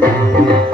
Música